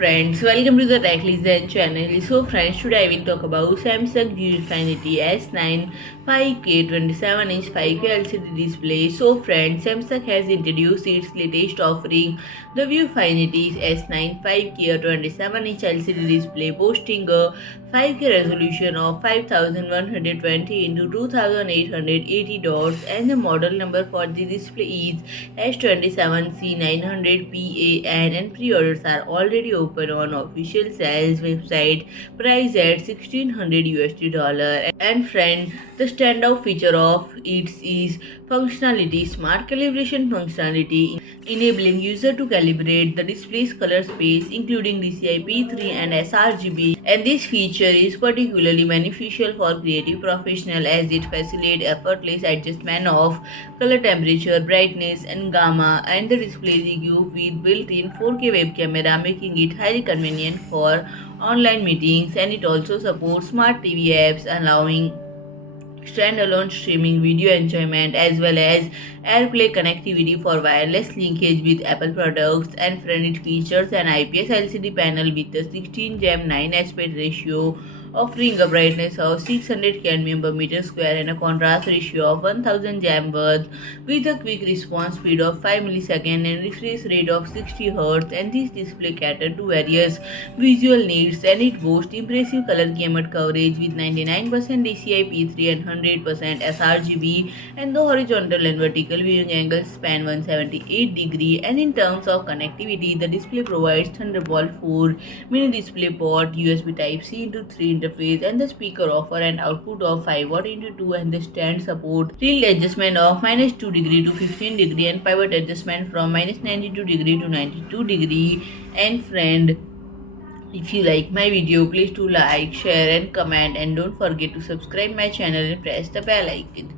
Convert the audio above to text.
friends, welcome to the Tech Listen channel. So friends, today I will talk about Samsung ViewFinity S9 5K 27-inch 5K LCD display. So friends, Samsung has introduced its latest offering, the ViewFinity S9 5K 27-inch LCD display, boasting a 5K resolution of 5120 into 2880 dots, and the model number for the display is S27C900PAN, and pre-orders are already open on official sales website, priced at $1600. And friend, the standout feature of it is functionality, smart calibration functionality, enabling user to calibrate the display's color space, including DCI P3 and sRGB. And this feature is particularly beneficial for creative professionals as it facilitates effortless adjustment of color temperature, brightness, and gamma. And the display is equipped with built-in 4K web camera, making it highly convenient for online meetings. And it also supports smart TV apps, allowing standalone streaming video enjoyment as well as AirPlay connectivity for wireless linkage with Apple products. And friend, it features an IPS LCD panel with a 16:9 aspect ratio, offering a brightness of 600 Kelvin per meter square and a contrast ratio of 1000 worth, with a quick response speed of 5 milliseconds and refresh rate of 60 Hz. And this display caters to various visual needs, and it boasts impressive color gamut coverage with 99% DCI P3 and 100% sRGB, and the horizontal and vertical viewing angles span 178 degree. And in terms of connectivity, the display provides Thunderbolt 4 mini display port, USB Type-C into 3 interface, and the speaker offer an output of 5 watt into 2, and the stand support tilt adjustment of -2 degree to 15 degree and pivot adjustment from -92 degree to 92 degree. And friend, if you like my video, please do like, share and comment, and don't forget to subscribe my channel and press the bell icon.